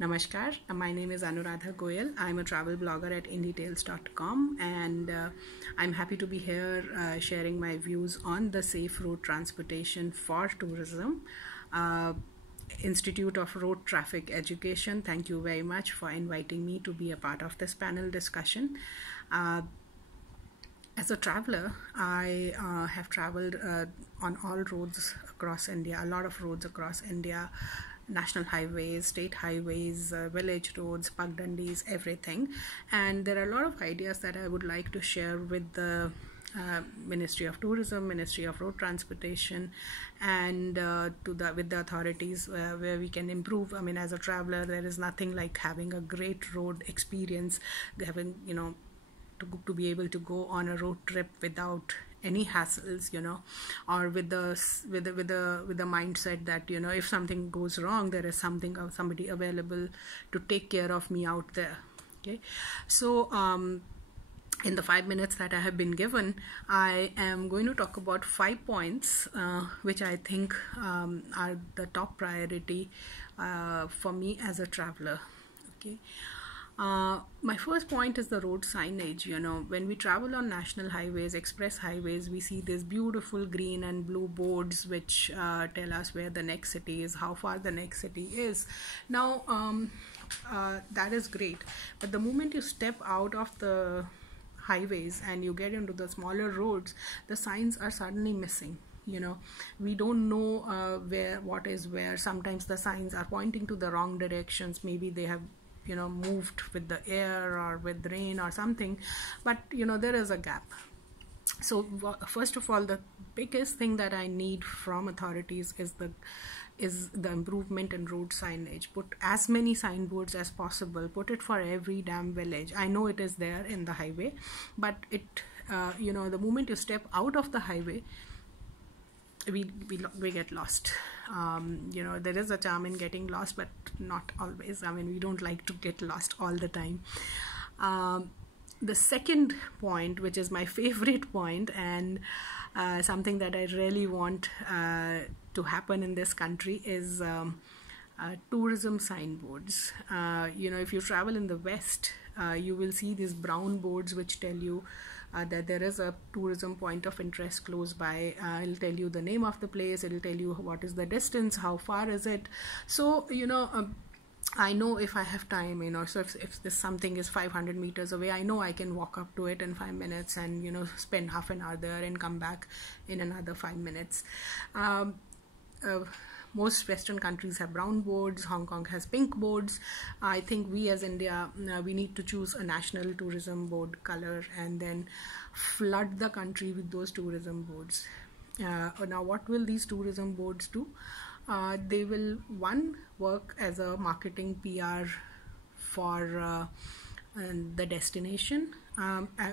Namaskar, my name is Anuradha Goyal. I'm a travel blogger at IndiTales.com, and I'm happy to be here sharing my views on the safe road transportation for tourism. Institute of Road Traffic Education, thank you very much for inviting me to be a part of this panel discussion. As a traveler, I have traveled on all roads across India, a lot of roads across India, national highways, state highways, village roads, pagdandis, everything. And there are a lot of ideas that I would like to share with the Ministry of Tourism, Ministry of Road Transportation, and with the authorities where we can improve. I mean, as a traveler, there is nothing like having a great road experience, having, to be able to go on a road trip without any hassles, or with the mindset that, if something goes wrong, there is somebody available to take care of me out there. Okay, so in the 5 minutes that I have been given, I am going to talk about 5 points which I think are the top priority for me as a traveler. Okay. My first point is the road signage. When we travel on national highways, express highways, we see these beautiful green and blue boards which tell us where the next city is, how far the next city is. Now, that is great, but the moment you step out of the highways and you get into the smaller roads, the signs are suddenly missing. We don't know what is where. Sometimes the signs are pointing to the wrong directions. Maybe they have moved with the air or with rain or something, but there is a gap. So first of all, the biggest thing that I need from authorities is the improvement in road signage. Put as many signboards as possible. Put it for every damn village. I know it is there in the highway, but it the moment you step out of the highway, we get lost. There is a charm in getting lost, but not always. I mean, we don't like to get lost all the time. The second point, which is my favorite point, and something that I really want to happen in this country, is tourism signboards. If you travel in the West, you will see these brown boards which tell you that there is a tourism point of interest close by. It'll tell you the name of the place, it'll tell you what is the distance, how far is it. So I know if I have time, so if this something is 500 meters away, I know I can walk up to it in 5 minutes and spend half an hour there and come back in another 5 minutes. Most Western countries have brown boards. Hong Kong has pink boards. I think we as India, we need to choose a national tourism board color and then flood the country with those tourism boards. Now, what will these tourism boards do? They will, one, work as a marketing PR for the destination.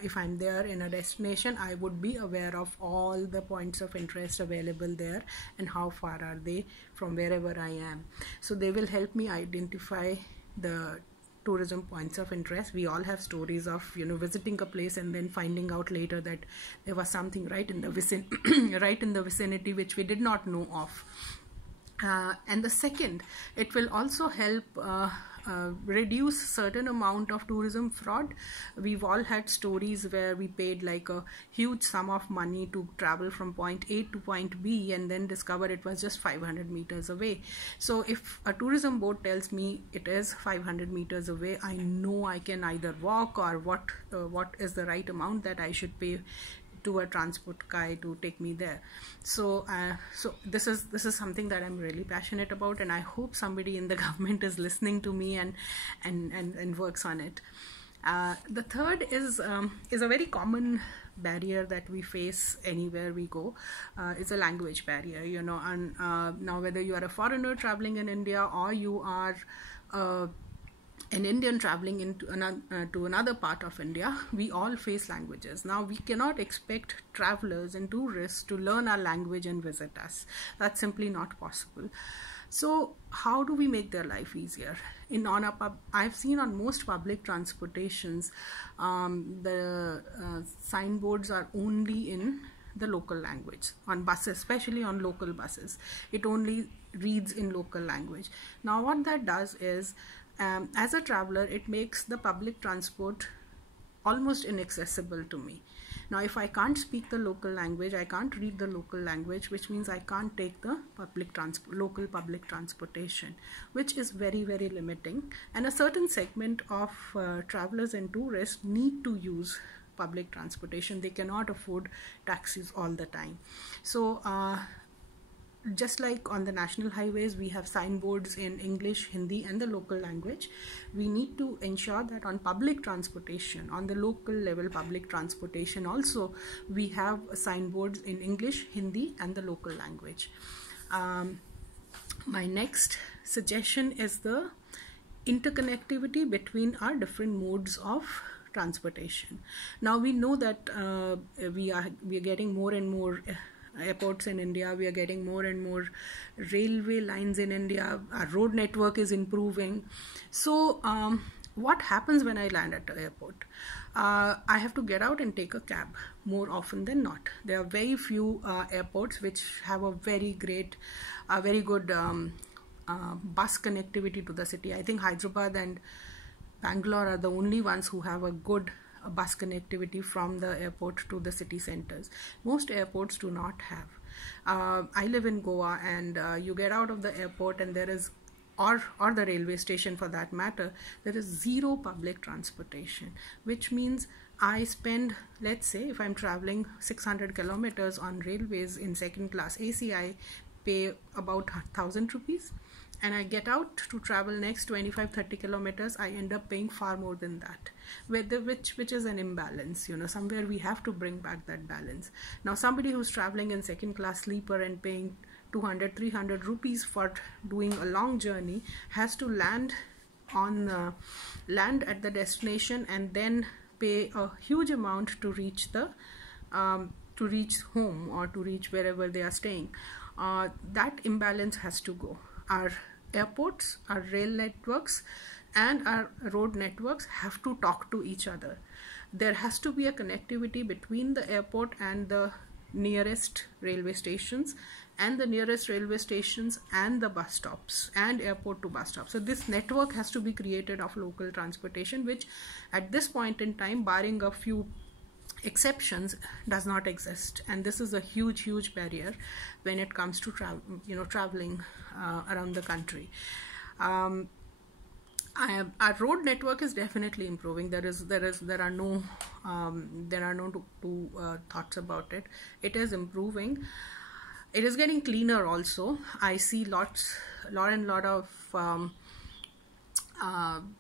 If I'm there in a destination, I would be aware of all the points of interest available there and how far are they from wherever I am. So they will help me identify the tourism points of interest. We all have stories of visiting a place and then finding out later that there was something right in the vicinity which we did not know of. And the second, it will also help reduce certain amount of tourism fraud. We've all had stories where we paid like a huge sum of money to travel from point A to point B and then discover it was just 500 meters away. So if a tourism board tells me it is 500 meters away, I know I can either walk or what is the right amount that I should pay to a transport guy to take me there. So this is something that I'm really passionate about, and I hope somebody in the government is listening to me and works on it. The third is a very common barrier that we face anywhere we go. It's a language barrier, and now whether you are a foreigner traveling in India or you are an Indian traveling into to another part of India, we all face languages. Now, we cannot expect travelers and tourists to learn our language and visit us. That's simply not possible. So how do we make their life easier? I've seen on most public transportations, the signboards are only in the local language. On buses, especially on local buses, it only reads in local language. Now what that does is As a traveler, it makes the public transport almost inaccessible to me. Now, if I can't speak the local language, I can't read the local language, which means I can't take the local public transportation, which is very, very limiting. And a certain segment of travelers and tourists need to use public transportation. They cannot afford taxis all the time. So just like on the national highways, we have signboards in English, Hindi, and the local language. We need to ensure that on public transportation, on the local level public transportation also, we have signboards in English, Hindi, and the local language. My next suggestion is the interconnectivity between our different modes of transportation. Now we know that we are getting more and more airports in India. We are getting more and more railway lines in India. Our road network is improving. So what happens when I land at the airport? I have to get out and take a cab more often than not. There are very few airports which have a very good bus connectivity to the city. I think Hyderabad and Bangalore are the only ones who have a good bus connectivity from the airport to the city centers. Most airports do not have. I live in Goa, and you get out of the airport and there is, or the railway station for that matter, there is zero public transportation, which means I spend, let's say if I'm traveling 600 kilometers on railways in second class AC, I pay about 1,000 rupees. And I get out to travel next 25-30 kilometers, I end up paying far more than that, which is an imbalance. Somewhere we have to bring back that balance. Now somebody who's traveling in second class sleeper and paying 200-300 rupees for doing a long journey has to land at the destination and then pay a huge amount to reach home or to reach wherever they are staying. That imbalance has to go. Our airports, our rail networks, and our road networks have to talk to each other. There has to be a connectivity between the airport and the nearest railway stations, and the nearest railway stations and the bus stops, and airport to bus stops. So this network has to be created of local transportation, which at this point in time, barring a few exceptions, does not exist. And this is a huge barrier when it comes to traveling around the country. Our road network is definitely improving. There are no two thoughts about it. It is improving. It is getting cleaner also. I see lot of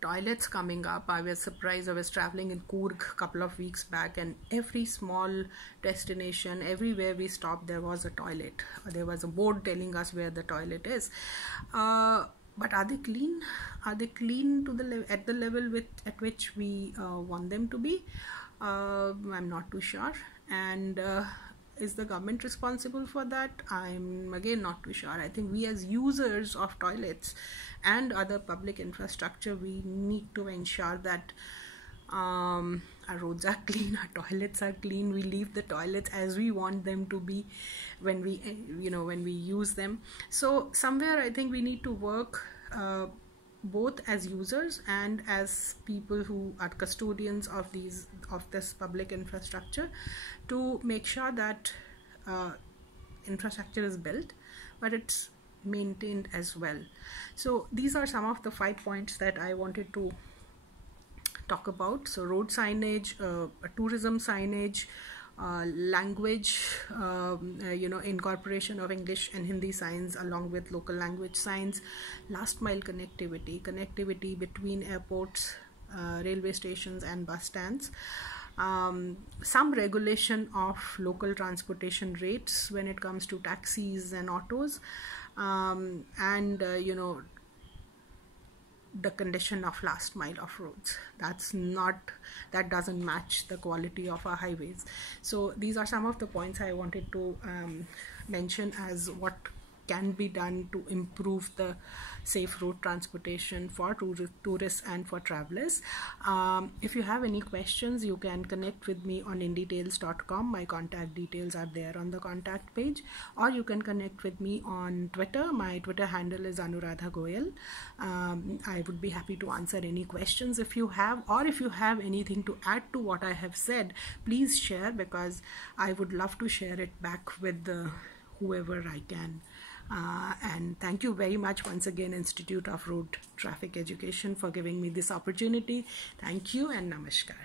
toilets coming up. I was surprised. I was traveling in Coorg a couple of weeks back, and every small destination, everywhere we stopped, there was a toilet. There was a board telling us where the toilet is. But are they clean? Are they clean to at the level at which we want them to be? I'm not too sure. And is the government responsible for that? I'm again not too sure. I think we as users of toilets and other public infrastructure, we need to ensure that our roads are clean, our toilets are clean. We leave the toilets as we want them to be when we use them. So somewhere I think we need to work both as users and as people who are custodians of this public infrastructure, to make sure that infrastructure is built, but it's maintained as well. So these are some of the 5 points that I wanted to talk about. So road signage, tourism signage, language, incorporation of English and Hindi signs along with local language signs, last mile connectivity between airports, railway stations and bus stands, some regulation of local transportation rates when it comes to taxis and autos, and the condition of last mile of roads. That doesn't match the quality of our highways. So these are some of the points I wanted to mention as what can be done to improve the safe road transportation for tourists and for travelers. If you have any questions, you can connect with me on IndiTales.com. My contact details are there on the contact page, or you can connect with me on Twitter. My Twitter handle is Anuradha Goyal. I would be happy to answer any questions if you have, or if you have anything to add to what I have said, please share, because I would love to share it back with whoever I can. And thank you very much once again, Institute of Road Traffic Education, for giving me this opportunity. Thank you and namaskar.